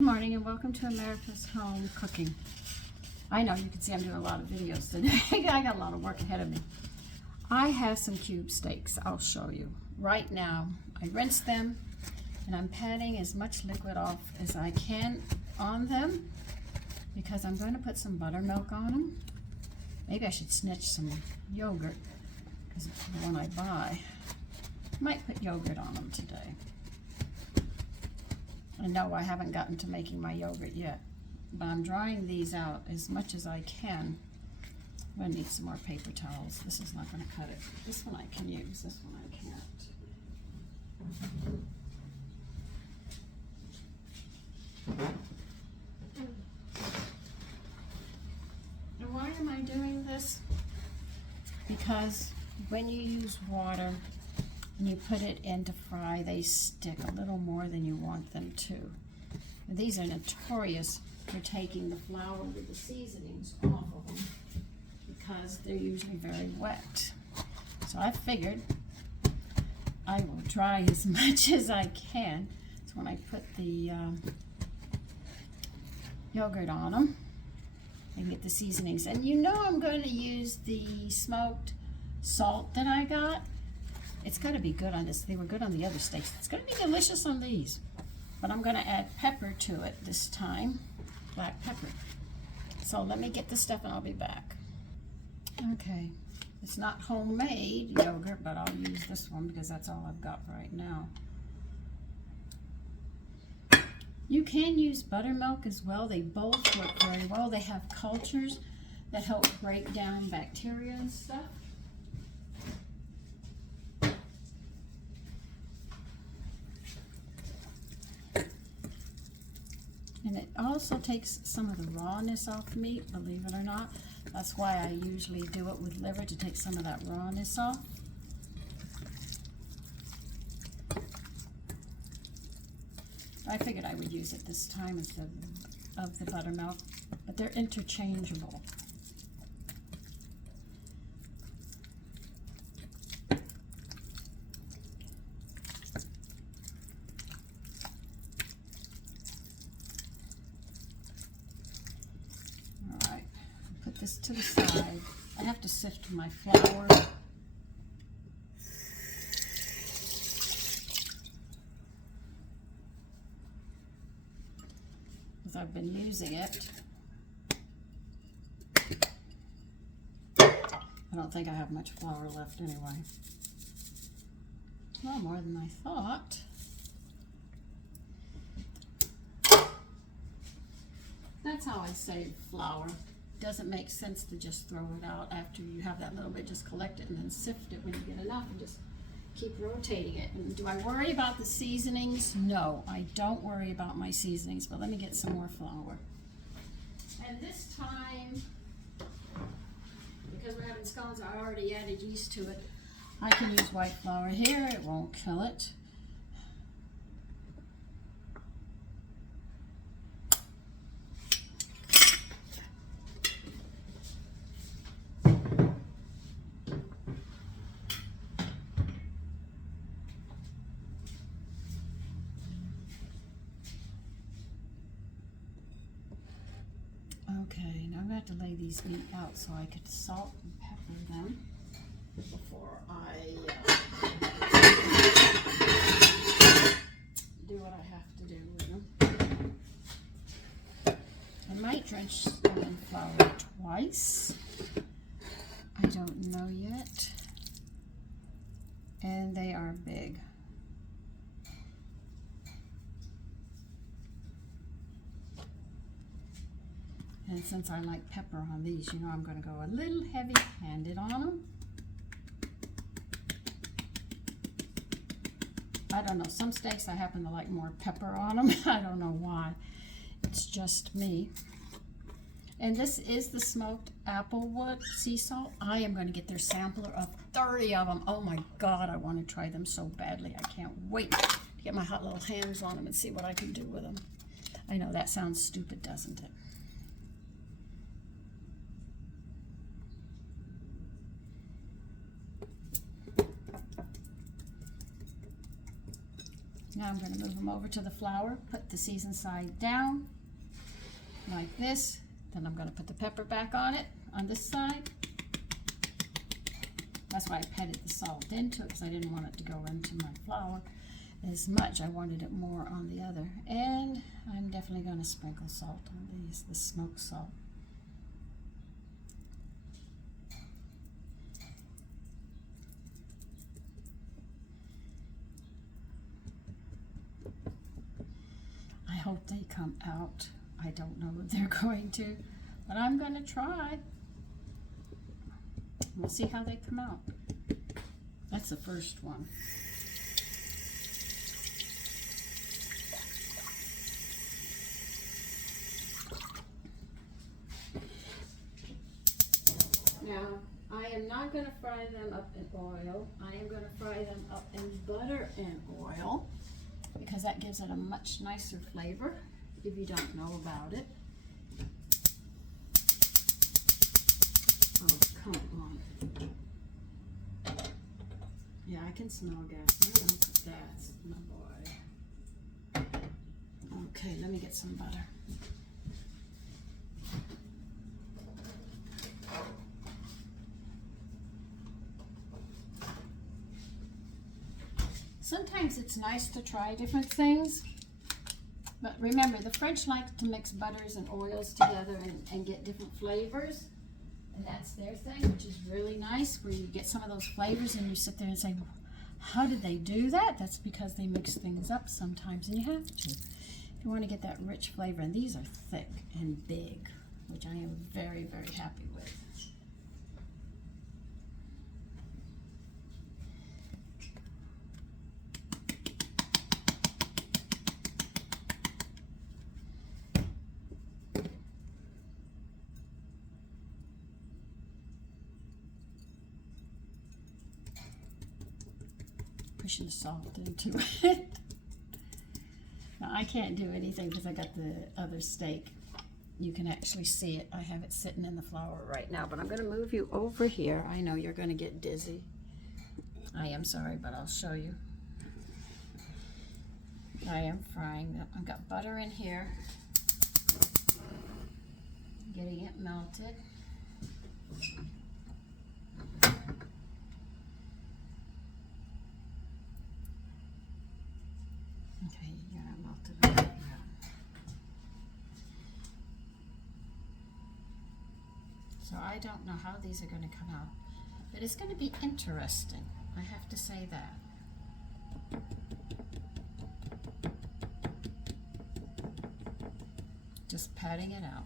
Good morning and welcome to America's Home Cooking. I know you can see I'm doing a lot of videos today. I got a lot of work ahead of me. I have some cube steaks I'll show you. Right now, I rinsed them and I'm patting as much liquid off as I can on them because I'm going to put some buttermilk on them. Maybe I should snitch some yogurt because it's the one I buy. Might put yogurt on them today. And no, I haven't gotten to making my yogurt yet, but I'm drying these out as much as I can. I'm going to need some more paper towels. This is not going to cut it. This one I can use, this one I can't. And why am I doing this? Because when you use water, and you put it in to fry, they stick a little more than you want them to. And these are notorious for taking the flour with the seasonings off of them because they're usually very wet. So I figured I will try as much as I can. So when I put the yogurt on them, I get the seasonings. And you know I'm going to use the smoked salt that I got. It's going to be good on this. They were good on the other steaks. It's going to be delicious on these. But I'm going to add pepper to it this time. Black pepper. So let me get this stuff and I'll be back. Okay. It's not homemade yogurt, but I'll use this one because that's all I've got right now. You can use buttermilk as well. They both work very well. They have cultures that help break down bacteria and stuff. And it also takes some of the rawness off meat, believe it or not. That's why I usually do it with liver, to take some of that rawness off. I figured I would use it this time instead of the buttermilk, but they're interchangeable. This to the side. I have to sift my flour. Because I've been using it. I don't think I have much flour left anyway. Well, more than I thought. That's how I save flour. Doesn't make sense to just throw it out after you have that little bit. Just collect it and then sift it when you get enough and just keep rotating it. And do I worry about the seasonings? No, I don't worry about my seasonings, but let me get some more flour. And this time, because we're having scones, I already added yeast to it. I can use white flour here, it won't kill it. Okay, now I'm going to have to lay these meat out so I could salt and pepper them before I do what I have to do with them. I might drench them in flour twice. I don't know yet. And they are big. And since I like pepper on these, you know I'm going to go a little heavy-handed on them. I don't know, some steaks I happen to like more pepper on them. I don't know why. It's just me. And this is the smoked applewood sea salt. I am going to get their sampler of 30 of them. Oh my God, I want to try them so badly. I can't wait to get my hot little hands on them and see what I can do with them. I know that sounds stupid, doesn't it? Now I'm going to move them over to the flour, put the seasoned side down like this. Then I'm going to put the pepper back on it on this side. That's why I patted the salt into it, because I didn't want it to go into my flour as much. I wanted it more on the other. And I'm definitely going to sprinkle salt on these, the smoked salt. I hope they come out. I don't know if they're going to, but I'm going to try. We'll see how they come out. That's the first one. Now, I am not going to fry them up in oil. I am going to fry them up in butter and oil, because that gives it a much nicer flavor if you don't know about it. Oh, come on. Yeah, I can smell gas. I'm gonna put that, my boy. Okay, let me get some butter. Sometimes it's nice to try different things, but remember, the French like to mix butters and oils together and get different flavors, and that's their thing, which is really nice, where you get some of those flavors and you sit there and say, how did they do that? That's because they mix things up sometimes, and you have to. If you want to get that rich flavor, and these are thick and big, which I am very, very happy with. Pushing the salt into it. Now I can't do anything because I got the other steak. You can actually see it. I have it sitting in the flour right now, but I'm going to move you over here. I know you're going to get dizzy. I am sorry, but I'll show you. I am frying them. I've got butter in here. Getting it melted. Okay, you're gonna melt it up. So I don't know how these are going to come out, but it's going to be interesting. I have to say that. Just patting it out.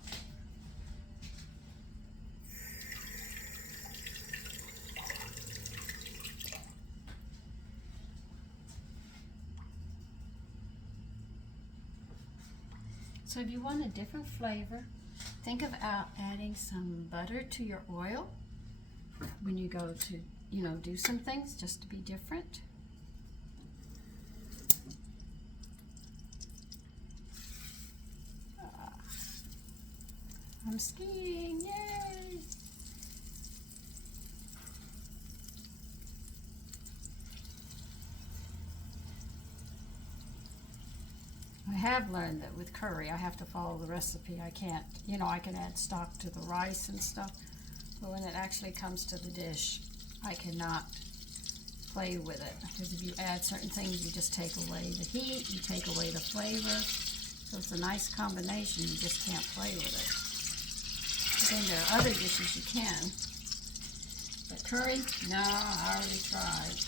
So if you want a different flavor, think of adding some butter to your oil when you go to, do some things just to be different. I'm skiing, yay! I have learned that with curry, I have to follow the recipe. I can't, I can add stock to the rice and stuff, but when it actually comes to the dish, I cannot play with it, because if you add certain things, you just take away the heat, you take away the flavor, so it's a nice combination. You just can't play with it. But then there are other dishes you can, but curry, no, I already tried.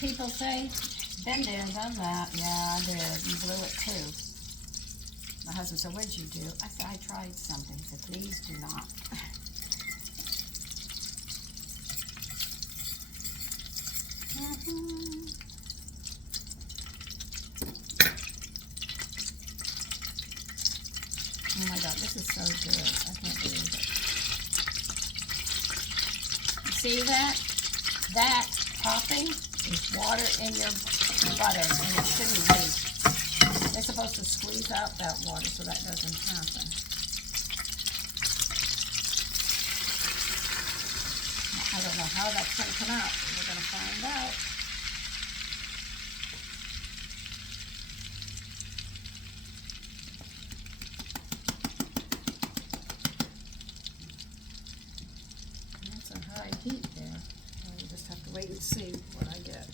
People say, been there, done that. Yeah, I did. You blew it too. My husband said, what did you do? I said, I tried something. He said, please do not. Oh my God, this is so good. I can't believe it. You see that? That topping is water in your butter, and it shouldn't be. They're supposed to squeeze out that water so that doesn't happen. I don't know how that's going to come out, but we're going to find out. That's a high heat there. We'll just have to wait and see what I get.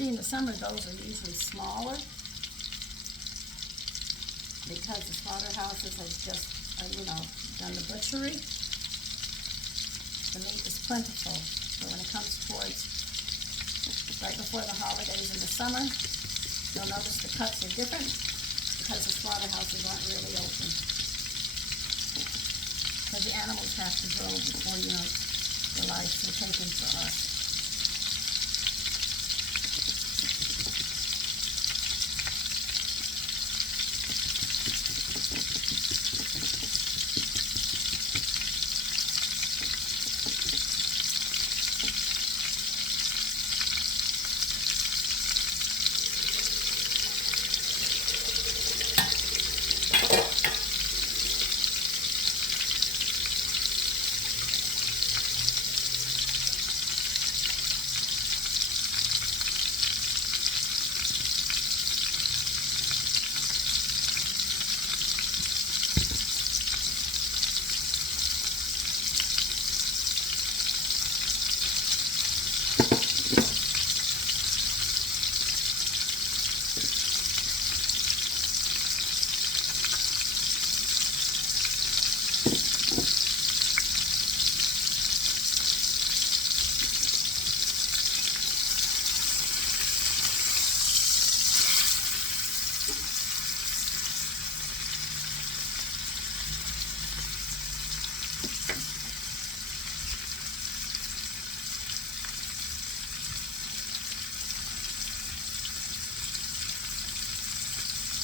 See, in the summer, those are usually smaller because the slaughterhouses have just, done the butchery. The meat is plentiful. So when it comes towards right before the holidays in the summer, you'll notice the cuts are different because the slaughterhouses aren't really open. Because the animals have to grow before, the lives are taken for us.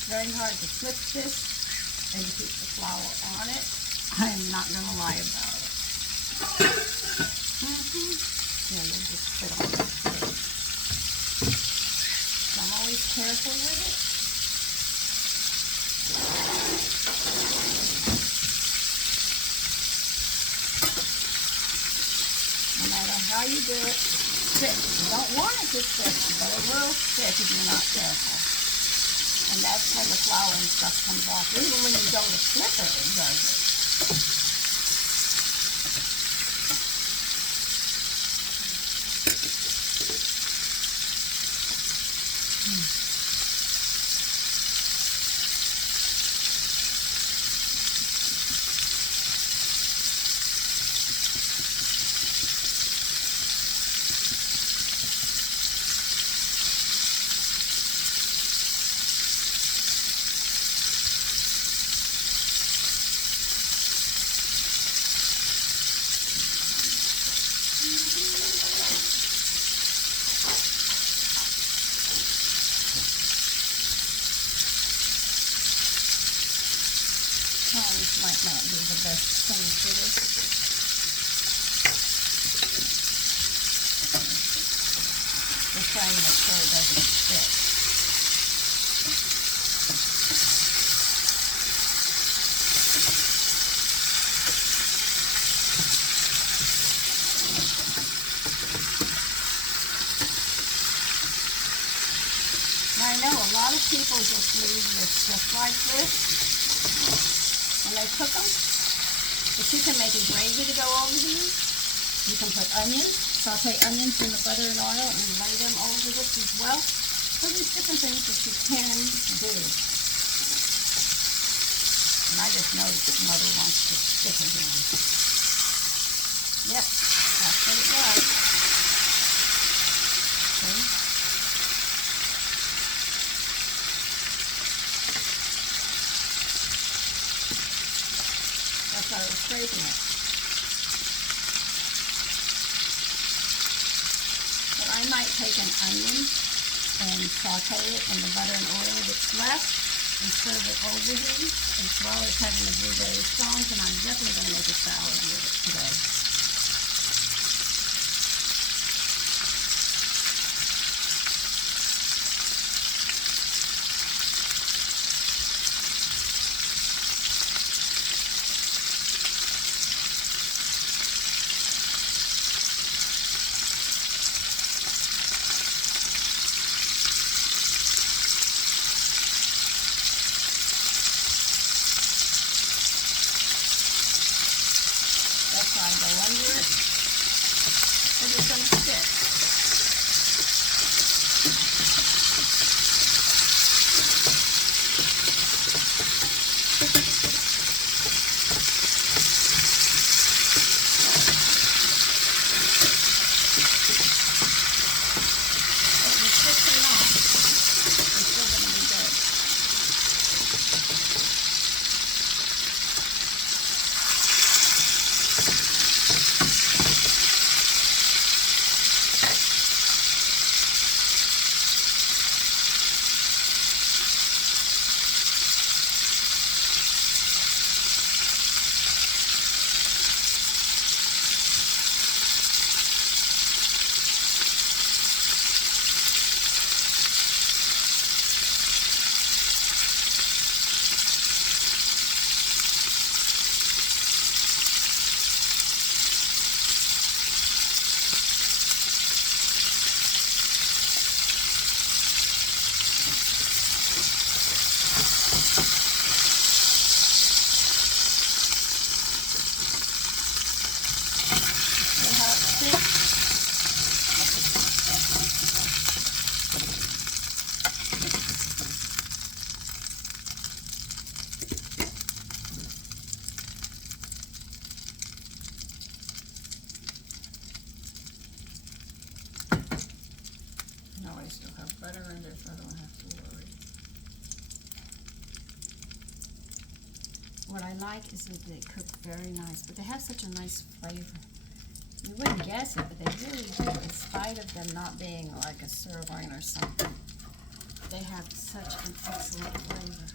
Very hard to flip this and keep the flour on it. I'm not going to lie about it. Yeah, you'll just fit on that plate. So I'm always careful with it. No matter how you do it, stick. You don't want it to stick, but it will stick if you're not careful. And that's when the flour and stuff comes off. Even when you go to flip it, it does it. Tongs might not be the best thing for this. Just trying to make sure it doesn't stick. Now I know a lot of people just leave this just like this when they cook them, but you can make a gravy to go over these. You can put onions, saute onions in the butter and oil and lay them over this as well. So there's different things that you can do. And I just know that Mother wants to stick again. Yep, that's what it does. See? That's how I was scraping it. But I might take an onion and saute it in the butter and oil that's left and serve it over these, as well as having the blueberry scones, and I'm definitely going to make a salad with it today. still have butter in there, so I don't have to worry. What I like is that they cook very nice, but they have such a nice flavor. You wouldn't guess it, but they really do, in spite of them not being like a sirloin or something. They have such an excellent flavor.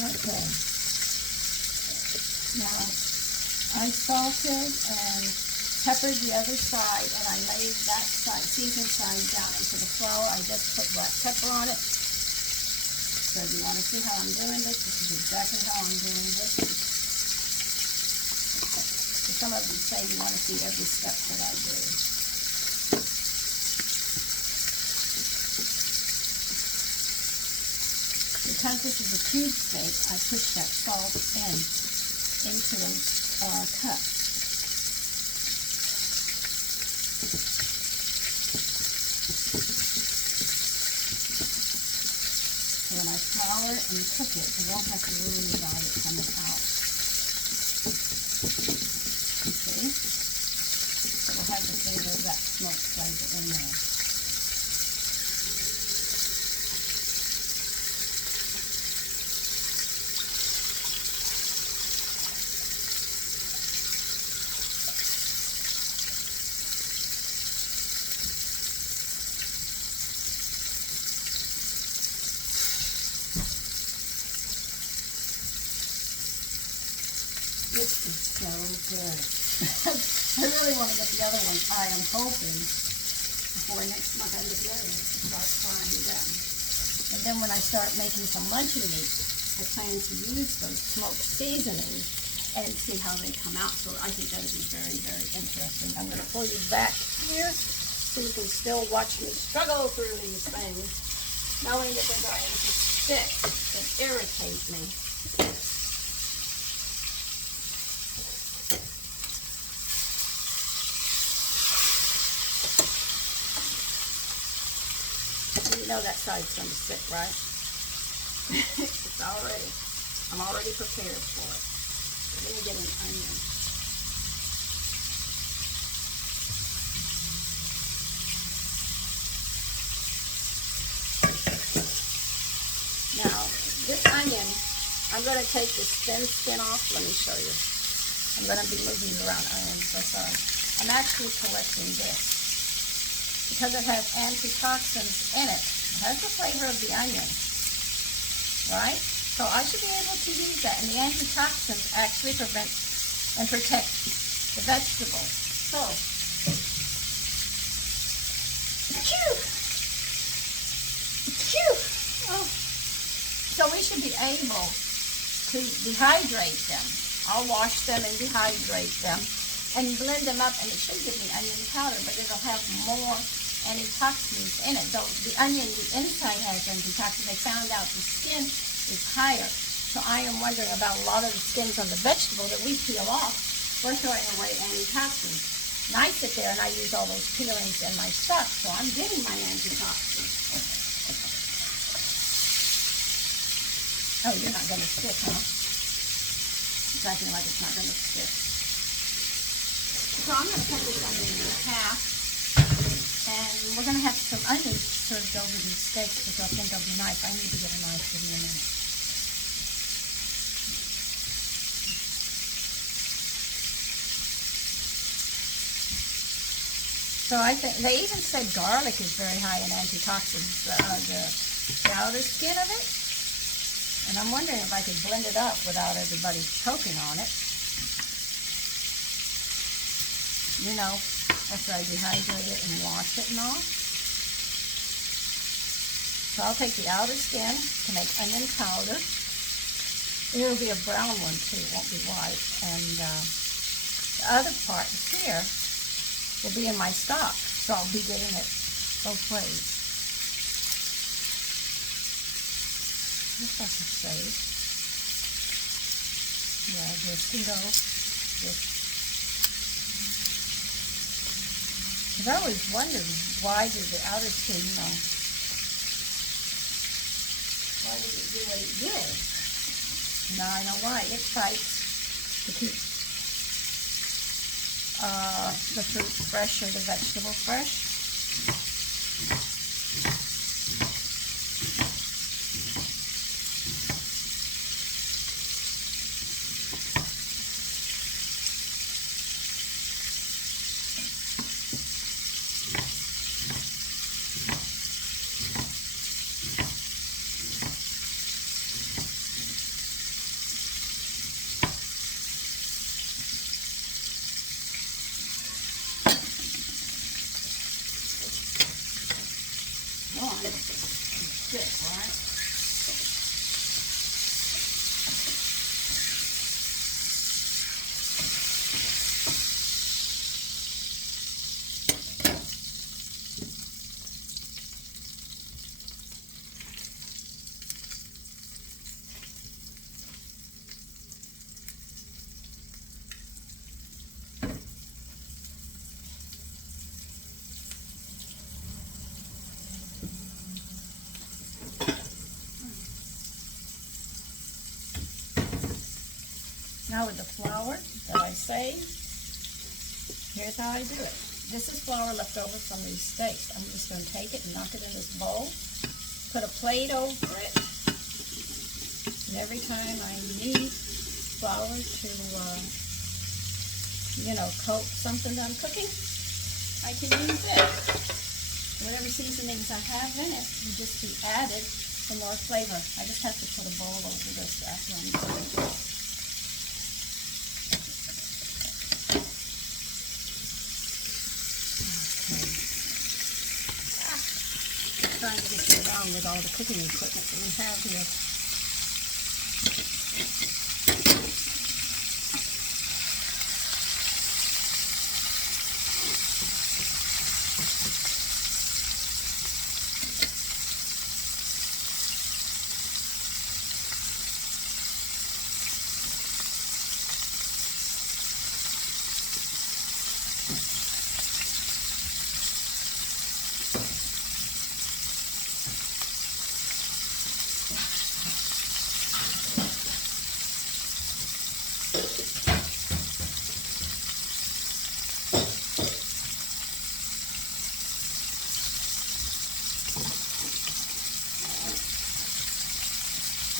Okay. Now, I salted and peppered the other side, and I laid that side, seasoned side, down into the flour. I just put black pepper on it. So if you want to see how I'm doing this is exactly how I'm doing this. So some of you say you want to see every step that I do. Because this is a cube steak, I push that salt into the cup. So when I flour it and cook it, you won't have to worry about it coming out. See? So we'll have the flavor of that smoked flavor in there. This is so good. I really want to get the other one. I am hoping before next month I get the other one to start frying them. And then when I start making some luncheon meat, I plan to use those smoked seasonings and see how they come out. So I think that would be very, very interesting. I'm going to pull you back here so you can still watch me struggle through these things, knowing that they're going to stick and irritate me. You know that side's going to stick, right? I'm already prepared for it. So let me get an onion. Now, this onion, I'm going to take the thin skin off. Let me show you. I'm going to be moving around onions, so sorry. I'm actually collecting this. Because it has antitoxins in it. It has the flavor of the onion, right? So I should be able to use that. And the antitoxins actually prevent and protect the vegetables. So, oh. So we should be able to dehydrate them. I'll wash them and dehydrate them and blend them up, and it should give me onion powder, but it'll have more antitoxins in it. Though the onion, the inside has antitoxins, they found out the skin is higher. So I am wondering about a lot of the skins on the vegetable that we peel off. We're throwing away antitoxins. And I sit there and I use all those peelings in my stuff, so I'm getting my antitoxins. Oh, you're not going to stick, huh? It's acting like it's not going to stick. So I'm going to cut this onion in half, and we're going to have some onions served over these steaks, which I think will be nice. I need to get a knife. Give me a minute. So I think they even said garlic is very high in antitoxins, the outer skin of it. And I'm wondering if I could blend it up without everybody choking on it. You know, after I dehydrate it and wash it and all. So I'll take the outer skin to make onion powder. It'll be a brown one too, it won't be white. And the other part here will be in my stock, so I'll be getting it both ways. Just like to say, yeah, this can go. Because I always wondered, why did the outer skin, why did it do what it did? Now I know why. It fights to keep the fruit fresh or the vegetable fresh. Good, right? Now with the flour that I saved, here's how I do it. This is flour left over from these steaks. I'm just going to take it and knock it in this bowl, put a plate over it, and every time I need flour to, coat something that I'm cooking, I can use it. Whatever seasonings I have in it will just be added for more flavor. I just have to put a bowl over this after I'm done. Trying to get around with all the cooking equipment that we have here.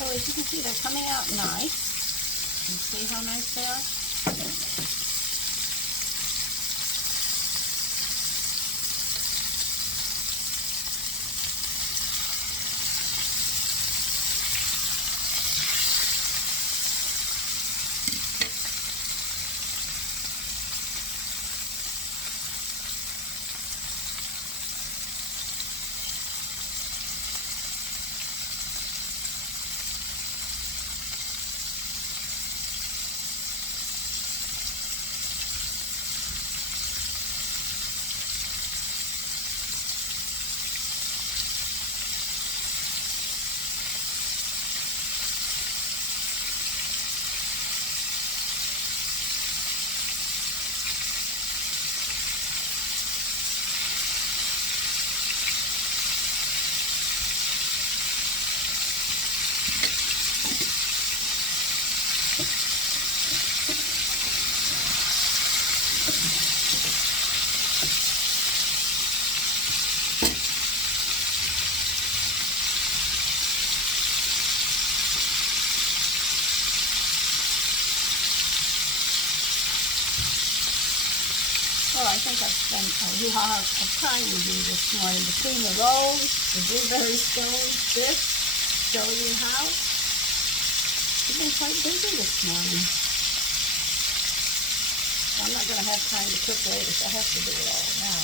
So as you can see, they're coming out nice. You see how nice they are? Well, I think I've spent a lot of time with you this morning between the rolls, the blueberry stone, this, show you how. I've been quite busy this morning. I'm not going to have time to cook later, so I have to do it all now.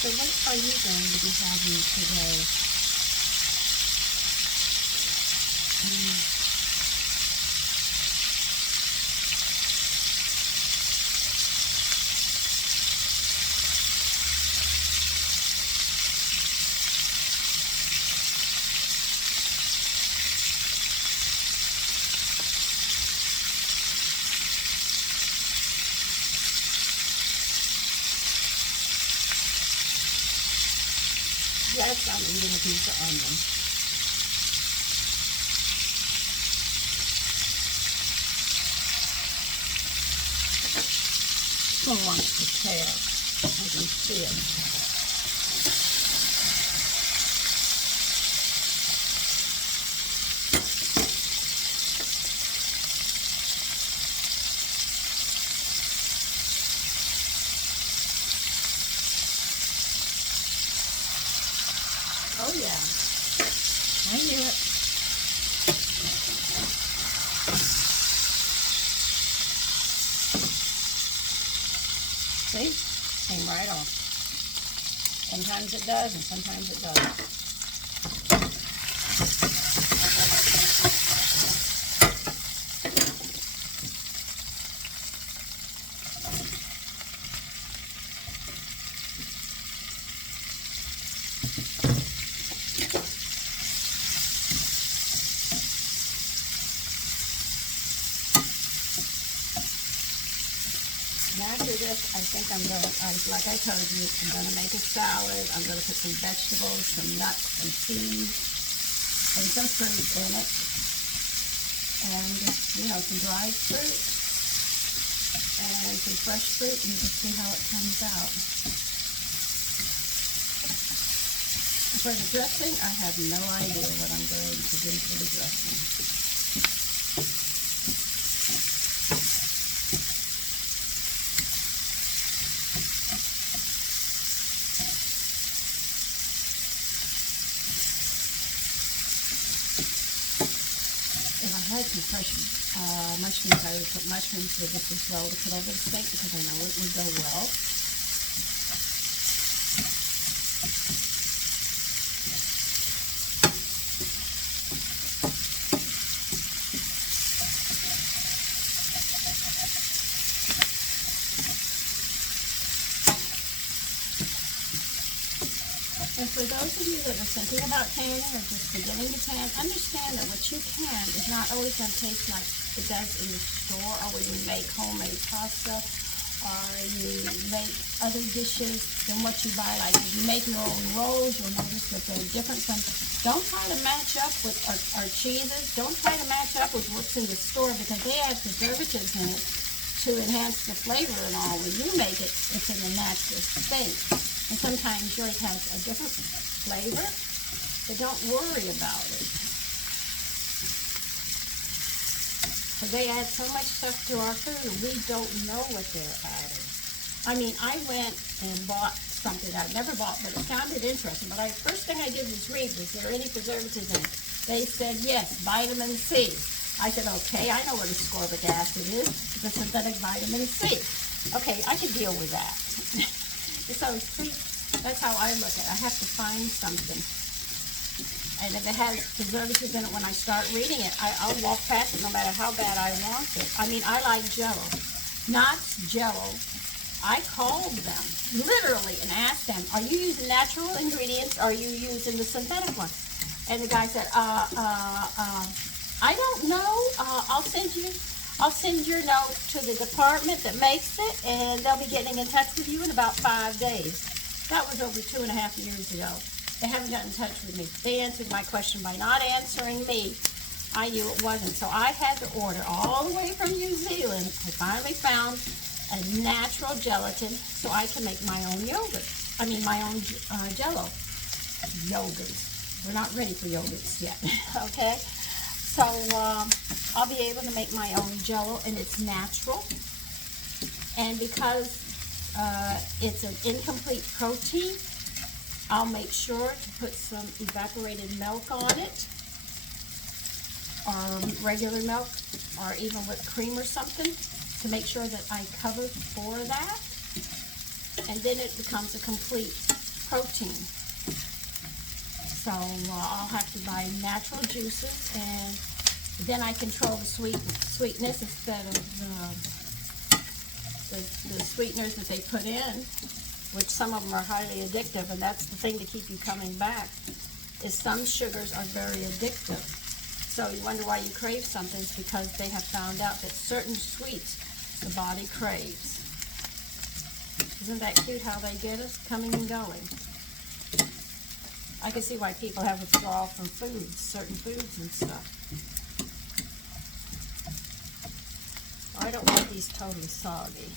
So what are you going to be having today? Yes, I'm eating a piece of onion. One wants to tear. I can see it. Oh yeah, I knew it. See? Came right off. Sometimes it does and sometimes it doesn't. After this, I think I'm going to, like I told you, I'm going to make a salad. I'm going to put some vegetables, some nuts, some seeds, and some fruit in it. And, you know, some dried fruit and some fresh fruit, and just see how it comes out. For the dressing, I have no idea what I'm going to do for the dressing. I had some fresh mushrooms. I would put mushrooms with this as well to put over the steak because I know it would go well. And for those of you that are thinking about tanning or just beginning to tan, understand that what you can is not always going to taste like it does in the store, or when you make homemade pasta, or you make other dishes than what you buy. Like if you make your own rolls, you'll notice that they're different from. Don't try to match up with our cheeses. Don't try to match up with what's in the store because they add preservatives in it to enhance the flavor and all. When you make it, it's in a natural state. And sometimes yours has a different flavor, but don't worry about it. Because they add so much stuff to our food, we don't know what they're adding. I mean, I went and bought something I've never bought, but it sounded interesting. But first thing I did was read, was there any preservatives in it? They said, yes, vitamin C. I said, okay, I know what ascorbic acid is. It's a synthetic vitamin C. Okay, I can deal with that. So, see, that's how I look at it. I have to find something. And if it has preservatives in it when I start reading it, I'll walk past it no matter how bad I want it. I mean, I like Jell-O. Knott's Jell-O. I called them, literally, and asked them, are you using natural ingredients or are you using the synthetic ones? And the guy said, I don't know. I'll send your note to the department that makes it, and they'll be getting in touch with you in about 5 days. That was over 2.5 years ago. They haven't gotten in touch with me. They answered my question by not answering me. I knew it wasn't. So I had to order all the way from New Zealand. I finally found a natural gelatin so I can make my own yogurt. I mean, my own Jell-O. Yogurts. We're not ready for yogurts yet, okay? So I'll be able to make my own Jell-O, and it's natural. And because it's an incomplete protein, I'll make sure to put some evaporated milk on it, or regular milk, or even whipped cream or something, to make sure that I cover for that. And then it becomes a complete protein. So I'll have to buy natural juices, and then I control the sweetness instead of the sweeteners that they put in, which some of them are highly addictive, and that's the thing to keep you coming back, is some sugars are very addictive. So you wonder why you crave something. It's because they have found out that certain sweets the body craves. Isn't that cute how they get us coming and going? I can see why people have withdrawal from foods, certain foods and stuff. I don't want these totally soggy.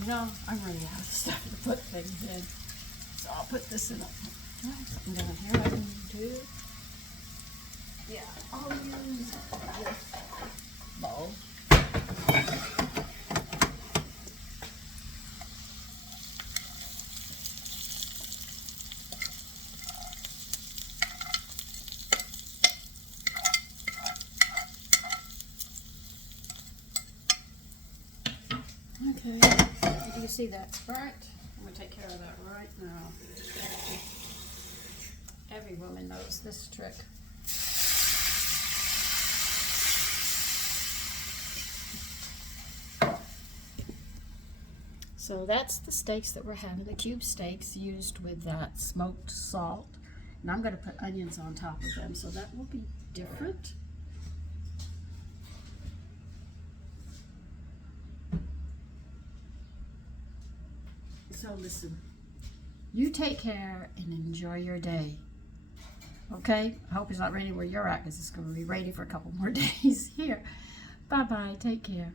You know, I'm running out of stuff to put things in. So I'll put this in. And then here I can do, yeah, I'll use this bowl. Okay, do you see that burnt? I'm going to take care of that right now. Every woman knows this trick. So that's the steaks that we're having, the cube steaks used with that smoked salt. And I'm going to put onions on top of them, so that will be different. So listen, you take care and enjoy your day. Okay? I hope it's not raining where you're at, because it's going to be raining for a couple more days here. Bye-bye. Take care.